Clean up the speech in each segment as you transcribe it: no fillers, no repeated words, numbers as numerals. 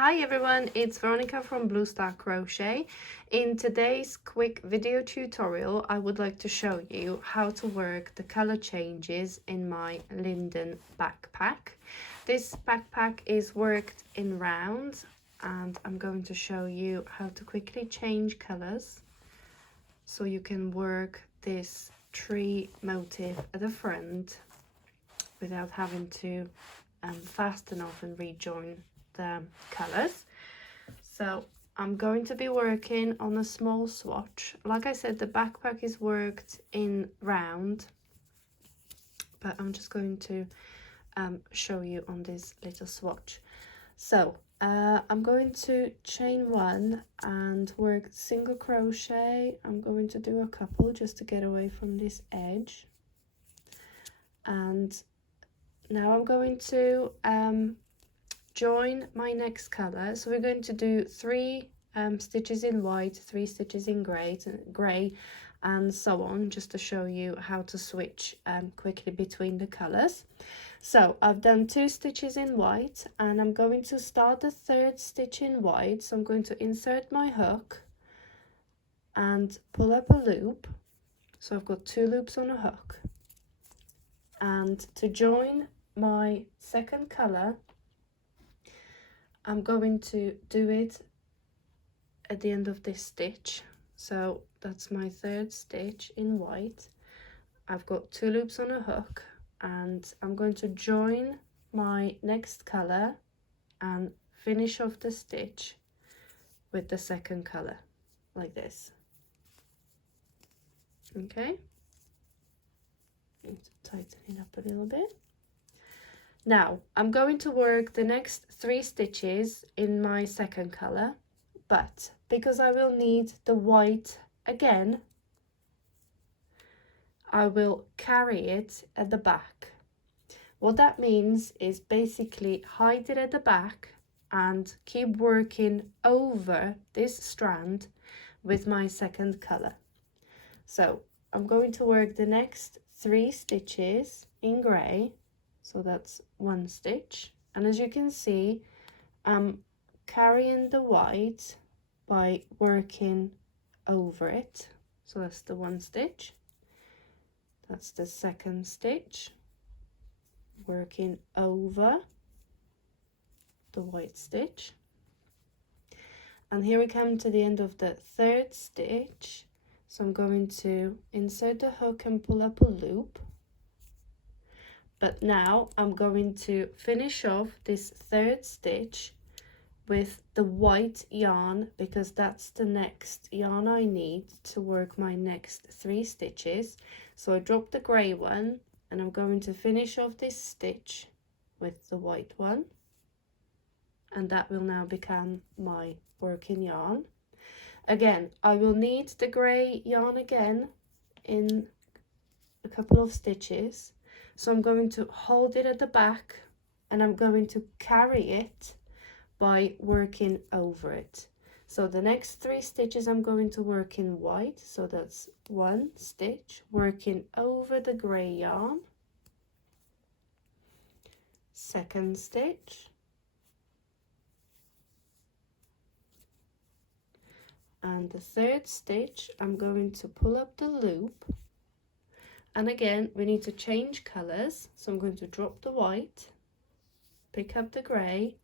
Hi everyone, it's Veronica from Blue Star Crochet. In today's quick video tutorial, I would like to show you how to work the color changes in my Linden backpack. This backpack is worked in rounds and I'm going to show you how to quickly change colors so you can work this tree motif at the front without having to fasten off and rejoin the colors. So I'm going to be working on a small swatch. Like I said, the backpack is worked in round, but I'm just going to show you on this little swatch. So I'm going to chain one and work single crochet. I'm going to do a couple just to get away from this edge, and now I'm going to join my next color. So we're going to do three stitches in white, 3 stitches in gray, and so on, just to show you how to switch quickly between the colors. So I've done 2 stitches in white and I'm going to start the 3rd stitch in white. So I'm going to insert my hook and pull up a loop. So I've got 2 loops on a hook, and to join my second color I'm going to do it at the end of this stitch. So that's my 3rd stitch in white. I've got 2 loops on a hook and I'm going to join my next color and finish off the stitch with the 2nd color like this. Okay, need to tighten it up a little bit. Now I'm going to work the next 3 stitches in my 2nd color, but because I will need the white again, I will carry it at the back. What that means is basically hide it at the back and keep working over this strand with my 2nd color. So I'm going to work the next 3 stitches in gray. So that's 1 stitch, and as you can see, I'm carrying the white by working over it. So that's the 1 stitch, that's the 2nd stitch, working over the white stitch, and here we come to the end of the 3rd stitch. So I'm going to insert the hook and pull up a loop. But now I'm going to finish off this 3rd stitch with the white yarn, because that's the next yarn I need to work my next 3 stitches. So I drop the grey one and I'm going to finish off this stitch with the white one, and that will now become my working yarn. Again, I will need the grey yarn again in a couple of stitches. So I'm going to hold it at the back and I'm going to carry it by working over it. So the next 3 stitches I'm going to work in white. So that's 1 stitch, working over the grey yarn, 2nd stitch, and the 3rd stitch I'm going to pull up the loop. And again, we need to change colors. So I'm going to drop the white, pick up the grey,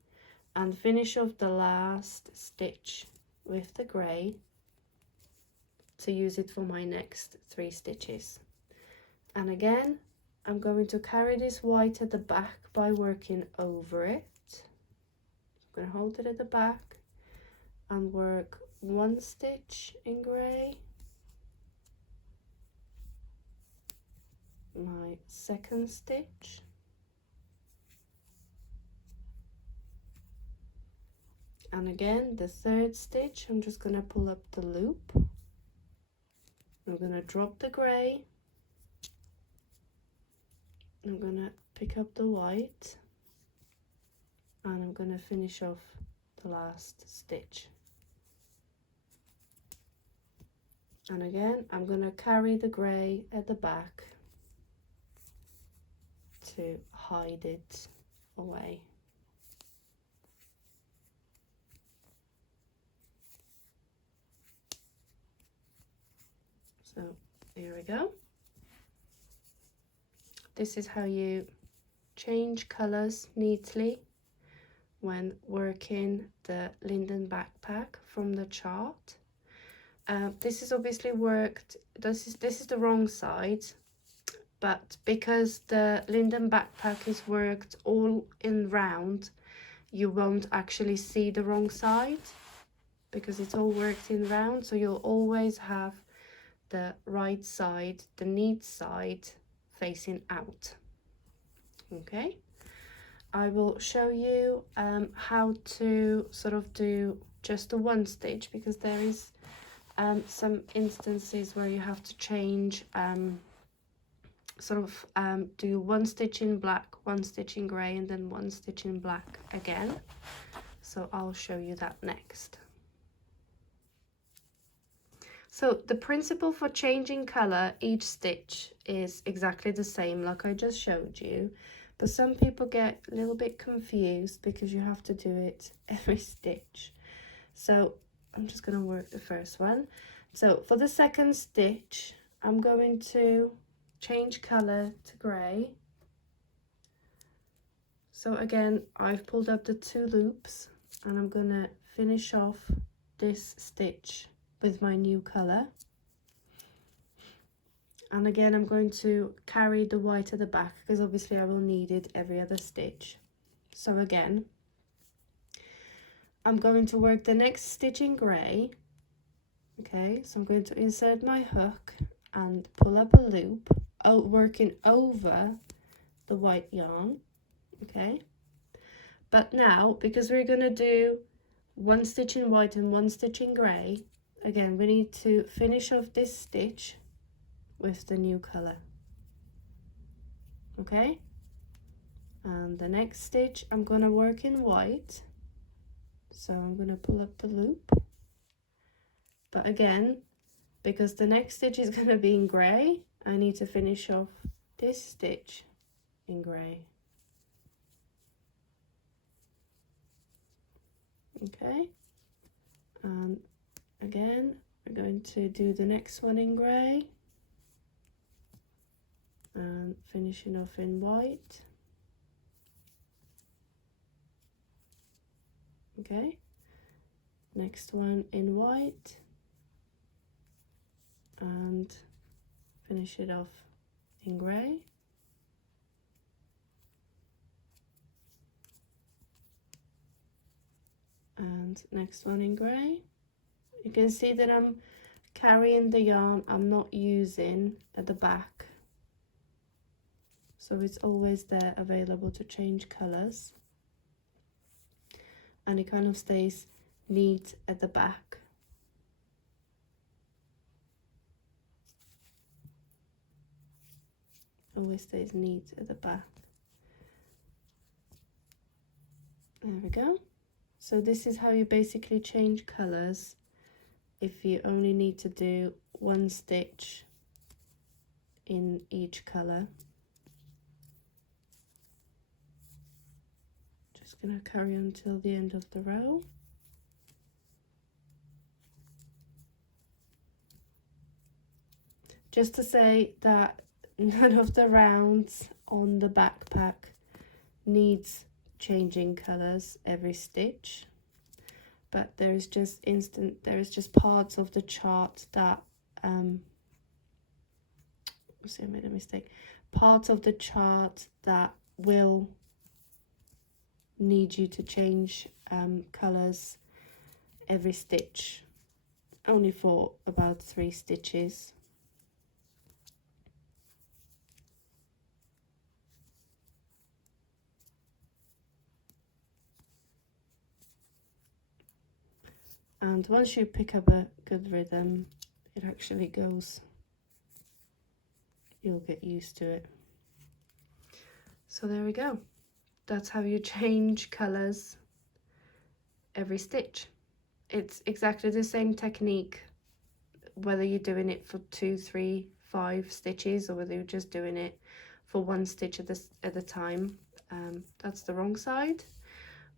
and finish off the last stitch with the grey to use it for my next 3 stitches. And again, I'm going to carry this white at the back by working over it. I'm going to hold it at the back and work 1 stitch in grey, my 2nd stitch, and again the 3rd stitch I'm just going to pull up the loop. I'm going to drop the grey, I'm going to pick up the white, and I'm going to finish off the last stitch. And again I'm going to carry the grey at the back to hide it away. So here we go. This is how you change colors neatly when working the Linden Backpack from the chart. This is obviously worked, this is the wrong side, but because the Linden Backpack is worked all in round, you won't actually see the wrong side because it's all worked in round, so you'll always have the right side, the neat side, facing out. Okay, I will show you how to sort of do just the one stitch, because there is some instances where you have to change do one stitch in black, one stitch in grey, and then one stitch in black again. So I'll show you that next. So the principle for changing color each stitch is exactly the same like I just showed you, but some people get a little bit confused because you have to do it every stitch. So I'm just going to work the first one. So for the second stitch, I'm going to change color to grey. So again, I've pulled up the 2 loops and I'm going to finish off this stitch with my new color. And again, I'm going to carry the white at the back because obviously I will need it every other stitch. So again, I'm going to work the next stitch in grey. Okay, so I'm going to insert my hook and pull up a loop, working over the white yarn. Okay, but now because we're going to do one stitch in white and one stitch in grey, again we need to finish off this stitch with the new color. Okay, and the next stitch I'm going to work in white, so I'm going to pull up the loop, but again because the next stitch is going to be in grey, I need to finish off this stitch in grey. Okay, and again we're going to do the next one in grey and finishing off in white. Okay, next one in white and finish it off in grey. And next one in grey. You can see that I'm carrying the yarn I'm not using at the back, so it's always there available to change colors, and it kind of stays neat at the back. Always stays neat at the back. There we go. So this is how you basically change colors if you only need to do one stitch in each color. Just gonna carry on till the end of the row. Just to say that none of the rounds on the backpack needs changing colors every stitch, but there is just parts of the chart that see, I made a mistake. Parts of the chart that will need you to change colors every stitch, only for about 3 stitches. And once you pick up a good rhythm, it actually goes, you'll get used to it. So there we go. That's how you change colors every stitch. It's exactly the same technique whether you're doing it for 2, 3, 5 stitches or whether you're just doing it for 1 stitch at a time. That's the wrong side.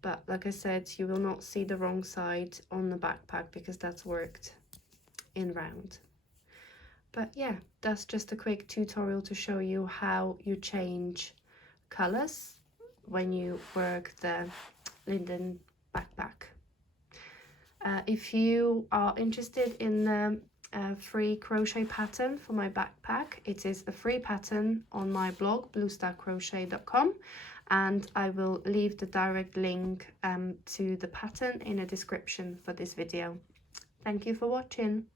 But like I said, you will not see the wrong side on the backpack because that's worked in round. But yeah, that's just a quick tutorial to show you how you change colors when you work the Linden Backpack. If you are interested in the free crochet pattern for my backpack, it is a free pattern on my blog bluestarcrochet.com, and I will leave the direct link to the pattern in a description for this video. Thank you for watching.